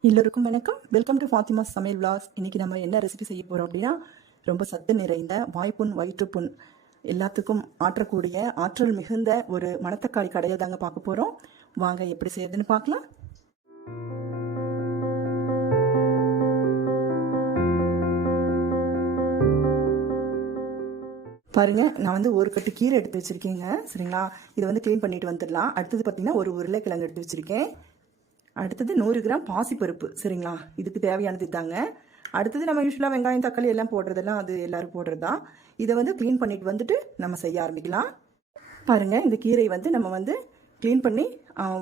எல்லோருக்கும் வணக்கம். Welcome to Fathima சமையல் விலாஸ் இன்னைக்கு நம்ம என்ன ரெசிபி செய்ய போகிறோம் அப்படின்னா ரொம்ப சத்து நிறைந்த வாய்ப்புண் வயிற்றுப்புண் எல்லாத்துக்கும் ஆற்றக்கூடிய ஆற்றல் மிகுந்த ஒரு மணத்தக்காளி கடையை தாங்க பார்க்க போகிறோம் வாங்க எப்படி செய்யறதுன்னு பார்க்கலாம். பாருங்க நான் வந்து ஒரு கட்டு கீரை எடுத்து வச்சிருக்கேங்க. சரிங்களா? இதை வந்து க்ளீன் பண்ணிட்டு வந்துடலாம். அடுத்தது பார்த்தீங்கன்னா ஒரு உருளைக்கிழங்கு எடுத்து வச்சிருக்கேன். அடுத்தது நூறு கிராம் பாசிப்பருப்பு சரிங்களா? இதுக்கு தேவையானது தாங்க அடுத்தது நம்ம யூஸ்வலாக வெங்காயம் தக்காளி எல்லாம் போடுறதெல்லாம் அது எல்லாரும் போடுறது. தான் இதை வந்து க்ளீன் பண்ணிட்டு வந்துட்டு நம்ம செய்ய ஆரம்பிக்கலாம். பாருங்கள் இந்த கீரை வந்து நம்ம வந்து க்ளீன் பண்ணி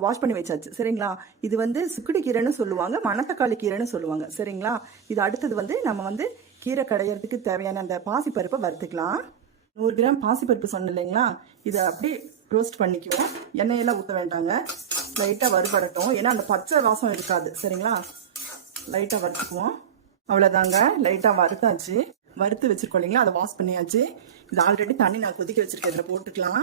வாஷ் பண்ணி வச்சாச்சு சரிங்களா? இது வந்து சுக்குடி கீரைன்னு சொல்லுவாங்க மணத்தக்காளி கீரைன்னு சொல்லுவாங்க சரிங்களா? இது அடுத்தது வந்து நம்ம வந்து கீரை கடையிறதுக்கு தேவையான அந்த பாசிப்பருப்பை வறுத்துக்கலாம். நூறு கிராம் பாசிப்பருப்பு சொன்னேன் இல்லைங்களா? இதை அப்படியே ரோஸ்ட் பண்ணிக்குவோம். எண்ணெயெல்லாம் ஊற்ற வேண்டாங்க. லைட்டாக வறுபடட்டும். ஏன்னா அந்த பச்சை வாசம் இருக்காது. சரிங்களா? லைட்டாக வறுத்துக்குவோம். அவ்வளோதாங்க லைட்டாக வறுத்தாச்சு. வறுத்து வச்சுருக்கோம் இல்லைங்களா? அதை வாஷ் பண்ணியாச்சு. இது ஆல்ரெடி தண்ணி நான் கொதிக்க வச்சுருக்கேன். இதில் போட்டுக்கலாம்.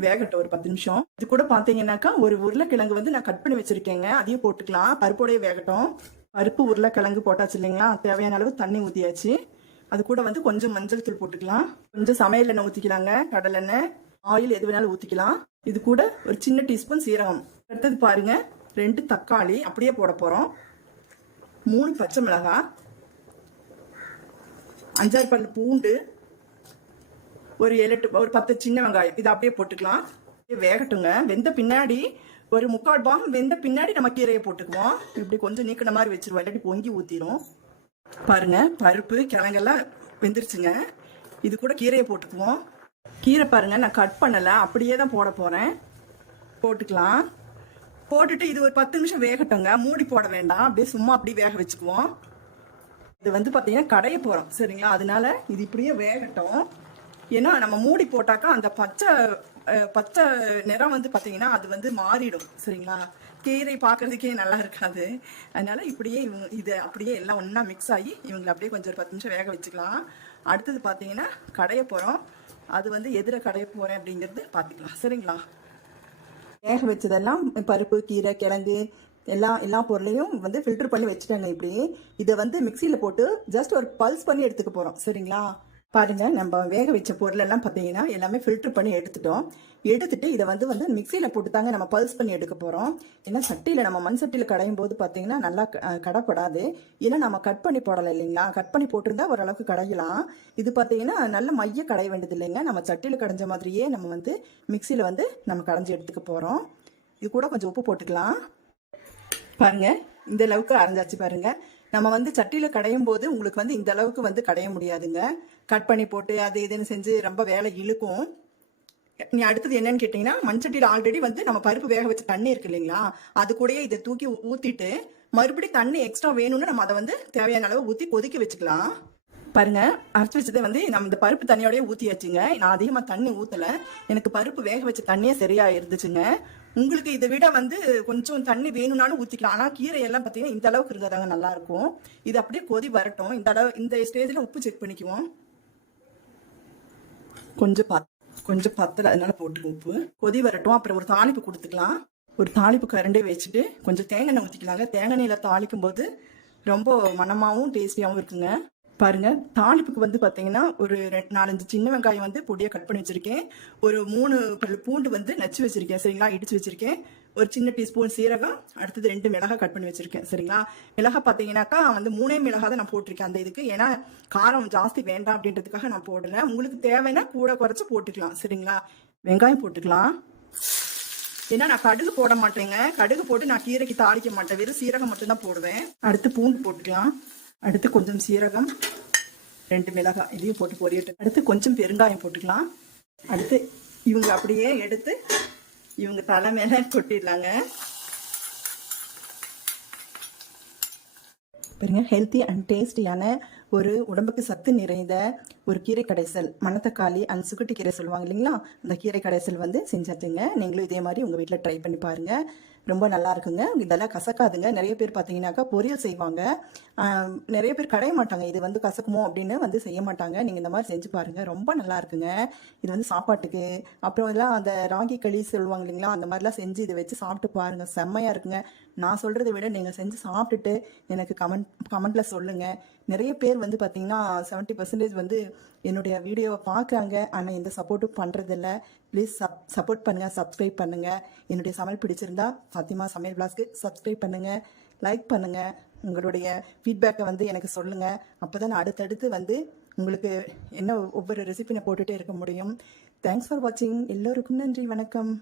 வேகட்டும் ஒரு பத்து நிமிஷம். இது கூட பார்த்தீங்கன்னாக்கா ஒரு உருளைக்கிழங்கு வந்து நான் கட் பண்ணி வச்சுருக்கேங்க. அதையும் போட்டுக்கலாம். பருப்போடையே வேகட்டும். பருப்பு உருளைக்கிழங்கு போட்டாச்சு இல்லைங்களா? தேவையான அளவு தண்ணி ஊற்றியாச்சு அது கூட வந்து கொஞ்சம் மஞ்சள் தூள் போட்டுக்கலாம். கொஞ்சம் சமையல் எண்ணெய் ஊற்றிக்கலாங்க கடலெண்ணெய். ஆயில் எது வேணாலும் ஊற்றிக்கலாம் இது கூட ஒரு சின்ன டீஸ்பூன் சீரகம். அடுத்தது பாருங்க ரெண்டு தக்காளி அப்படியே போட போகிறோம் மூணு பச்சை மிளகாய் அஞ்சாறு பல் பூண்டு ஒரு ஏழு எட்டு ஒரு பத்து சின்ன வெங்காயம். இதை அப்படியே போட்டுக்கலாம். வேகட்டுங்க. வெந்த பின்னாடி ஒரு முக்கால் பாகம் வெந்த பின்னாடி நம்ம கீரையை போட்டுக்குவோம். இப்படி கொஞ்சம் நீக்கின மாதிரி வச்சிருவோம். இல்லாட்டி பொங்கி ஊற்றிடும் பாருங்க பருப்பு கிழங்கெல்லாம் வெந்துருச்சுங்க. இது கூட கீரையை போட்டுக்குவோம். கீரை பாருங்க நான் கட் பண்ணலை. அப்படியே தான் போட போகிறேன் போட்டுக்கலாம். போட்டுட்டு இது ஒரு பத்து நிமிஷம் வேகட்டுங்க. மூடி போட வேண்டாம். அப்படியே சும்மா அப்படியே வேக வச்சுக்குவோம். இது வந்து பார்த்தீங்கன்னா கடைய போகிறோம் சரிங்களா? அதனால இது இப்படியே வேகட்டும். ஏன்னா நம்ம மூடி போட்டாக்கா அந்த பச்சை பச்சை நிறம் வந்து பார்த்தீங்கன்னா அது வந்து மாறிடும். சரிங்களா? கீரை பார்க்கறதுக்கே நல்லா இருக்காது. அதனால இப்படியே இவங்க இது அப்படியே எல்லாம் ஒன்றா மிக்ஸ் ஆகி இவங்களை அப்படியே கொஞ்சம் ஒரு பத்து நிமிஷம் வேக வச்சுக்கலாம். அடுத்தது பார்த்தீங்கன்னா கடைய போகிறோம் அது வந்து எதிர கடைய போகிறேன் அப்படிங்கிறது பார்த்துக்கலாம். சரிங்களா? வேக வச்சதெல்லாம் பருப்பு கீரை கிழங்கு எல்லா எல்லா பொருளையும் வந்து ஃபில்டர் பண்ணி வச்சுட்டாங்க இப்படி இதை வந்து மிக்சியில் போட்டு ஜஸ்ட் ஒரு பல்ஸ் பண்ணி எடுத்துக்க போகிறோம் சரிங்களா? பாருங்க நம்ம வேக வச்ச பொருளெல்லாம் பார்த்தீங்கன்னா எல்லாமே ஃபில்டர் பண்ணி எடுத்துட்டோம். எடுத்துட்டு இதை வந்து வந்து மிக்சியில் போட்டு தாங்க நம்ம பல்ஸ் பண்ணி எடுக்க போகிறோம் ஏன்னா சட்டியில் நம்ம மண் சட்டியில் கடையும் போது பார்த்தீங்கன்னா நல்லா க- ஏன்னா நம்ம கட் பண்ணி போடலை இல்லைங்களா? கட் பண்ணி போட்டிருந்தா ஓரளவுக்கு கடையலாம். இது பார்த்தீங்கன்னா நல்ல மைய கடைய வேண்டியது இல்லைங்க. நம்ம சட்டியில் கடைஞ்ச மாதிரியே நம்ம வந்து மிக்சியில் வந்து நம்ம கடைஞ்சி எடுத்துக்க போகிறோம் இது கூட கொஞ்சம் உப்பு போட்டுக்கலாம். பாருங்க இந்த அளவுக்கு அரைஞ்சாச்சு பாருங்க. நம்ம வந்து சட்டியில் கடையும் போது உங்களுக்கு வந்து இந்த அளவுக்கு வந்து கடைய முடியாதுங்க. கட் பண்ணி போட்டு அது இதுன்னு செஞ்சு ரொம்ப வேலை இழுக்கும். நீ அடுத்தது என்னன்னு கேட்டிங்கன்னா மண்சட்டியில் ஆல்ரெடி வந்து நம்ம பருப்பு வேக வச்ச தண்ணி இருக்கு இல்லைங்களா? அது கூடயே இதை தூக்கி ஊற்றிட்டு மறுபடியும் தண்ணி எக்ஸ்ட்ரா வேணும்னு நம்ம அதை வந்து தேவையான அளவு ஊற்றி கொதிக்க வச்சுக்கலாம். பாருங்க அரைச்சி வச்சதை வந்து நம்ம இந்த பருப்பு தண்ணியோடய ஊற்றியாச்சுங்க நான் அதிகமாக தண்ணி ஊற்றலை எனக்கு பருப்பு வேக வச்ச தண்ணியே சரியாக இருந்துச்சுங்க. உங்களுக்கு இதை விட வந்து கொஞ்சம் தண்ணி வேணும்னாலும் ஊற்றிக்கலாம் ஆனால் கீரை எல்லாம் பார்த்தீங்கன்னா இந்த அளவுக்கு இருந்தால் தாங்க நல்லாயிருக்கும் இது அப்படியே கொதி வரட்டும். இந்த அளவு இந்த ஸ்டேஜில் உப்பு செக் பண்ணிக்குவோம். கொஞ்சம் பத் கொஞ்சம் பத்தல. அதனால போட்டுக்க உப்பு. கொதி வரட்டும். அப்புறம் ஒரு தாளிப்பு கொடுத்துக்கலாம். ஒரு தாளிப்பு கரண்டே வச்சுட்டு கொஞ்சம் தேங்காய் எண்ணெய் ஊற்றிக்கலாங்க தேங்காய் எண்ணெயில் தாளிக்கும் போது ரொம்ப மணமாகவும் டேஸ்டியாகவும் இருக்குங்க. பாருங்க. தாளிப்புக்கு வந்து பார்த்தீங்கன்னா ஒரு ரெண்டு நாலஞ்சு சின்ன வெங்காயம் வந்து பொடியாக கட் பண்ணி வச்சுருக்கேன். ஒரு மூணு பல் பூண்டு வந்து நச்சு வச்சுருக்கேன். சரிங்களா? இடிச்சு வச்சுருக்கேன். ஒரு சின்ன டீஸ்பூன் சீரகம் அடுத்தது ரெண்டு மிளகாய் கட் பண்ணி வச்சிருக்கேன் சரிங்களா? மிளகாய் பார்த்தீங்கன்னாக்கா வந்து மூணே மிளகாய் தான் நான் போட்டிருக்கேன் அந்த இதுக்கு. ஏன்னா காரம் ஜாஸ்தி வேண்டாம் அப்படின்றதுக்காக நான் போடல. உங்களுக்கு தேவைன்னா கூட குறைச்சி போட்டுக்கலாம் சரிங்களா? வெங்காயம் போட்டுக்கலாம். ஏன்னா நான் கடுகு போட மாட்டேங்க. கடுகு போட்டு நான் கீரைக்கு தாளிக்க மாட்டேன். வெறும் சீரகம் மட்டும்தான் போடுவேன். அடுத்து பூண்டு போட்டுக்கலாம். அடுத்து கொஞ்சம் சீரகம் ரெண்டு மிளகாய் இதையும் போட்டு பொரியட்டு அடுத்து கொஞ்சம் பெருங்காயம் போட்டுக்கலாம். அடுத்து இவங்க அப்படியே எடுத்து இவங்க தலை கொட்டிடலாங்க. பாருங்க ஹெல்த்தி அண்ட் டேஸ்டியான ஒரு உடம்புக்கு சத்து நிறைந்த ஒரு கீரை கடைசல் மணத்தக்காளி அண்ட் சுக்குட்டி கீரை சொல்லுவாங்க இல்லைங்களா? அந்த கீரை கடைசல் வந்து செஞ்சாச்சுங்க நீங்களும் இதே மாதிரி உங்கள் வீட்டில் ட்ரை பண்ணி பாருங்கள் ரொம்ப நல்லா இருக்குங்க. இதெல்லாம் கசக்காதுங்க. நிறைய பேர் பார்த்தீங்கன்னாக்கா பொரியல் செய்வாங்க. நிறைய பேர் கடைய மாட்டாங்க. இது வந்து கசக்குமோ அப்படின்னு வந்து செய்ய மாட்டாங்க. நீங்கள் இந்த மாதிரி செஞ்சு பாருங்க. ரொம்ப நல்லா இருக்குங்க. இது வந்து சாப்பாட்டுக்கு. அப்புறம் எல்லாம் அந்த ராகி களி சொல்லுவாங்க இல்லைங்களா? அந்த மாதிரிலாம் செஞ்சு இதை வச்சு சாப்பிட்டு பாருங்க. செம்மையா இருக்குங்க. நான் சொல்றதை விட நீங்கள் செஞ்சு சாப்பிட்டுட்டு எனக்கு கமெண்ட் கமெண்ட்ல சொல்லுங்க. நிறைய பேர் வந்து பார்த்தீங்கன்னா செவன்ட்டி பர்சன்டேஜ் வந்து என்னுடைய வீடியோவை பார்க்குறாங்க ஆனால் எந்த சப்போர்ட்டும் பண்ணுறதில்ல ப்ளீஸ் சப் சப்போர்ட் பண்ணுங்கள் சப்ஸ்கிரைப் பண்ணுங்கள் என்னுடைய சமையல் பிடிச்சிருந்தா ஃபாத்திமா சமையல் பிளாஸ்க்கு சப்ஸ்கிரைப் பண்ணுங்கள் லைக் பண்ணுங்கள் உங்களுடைய ஃபீட்பேக்கை வந்து எனக்கு சொல்லுங்கள் அப்போ தான் நான் அடுத்தடுத்து வந்து உங்களுக்கு என்ன ஒவ்வொரு ரெசிபி நான் போட்டுகிட்டே இருக்க முடியும். தேங்க்ஸ் ஃபார் வாட்சிங் எல்லோருக்கும் நன்றி. வணக்கம்.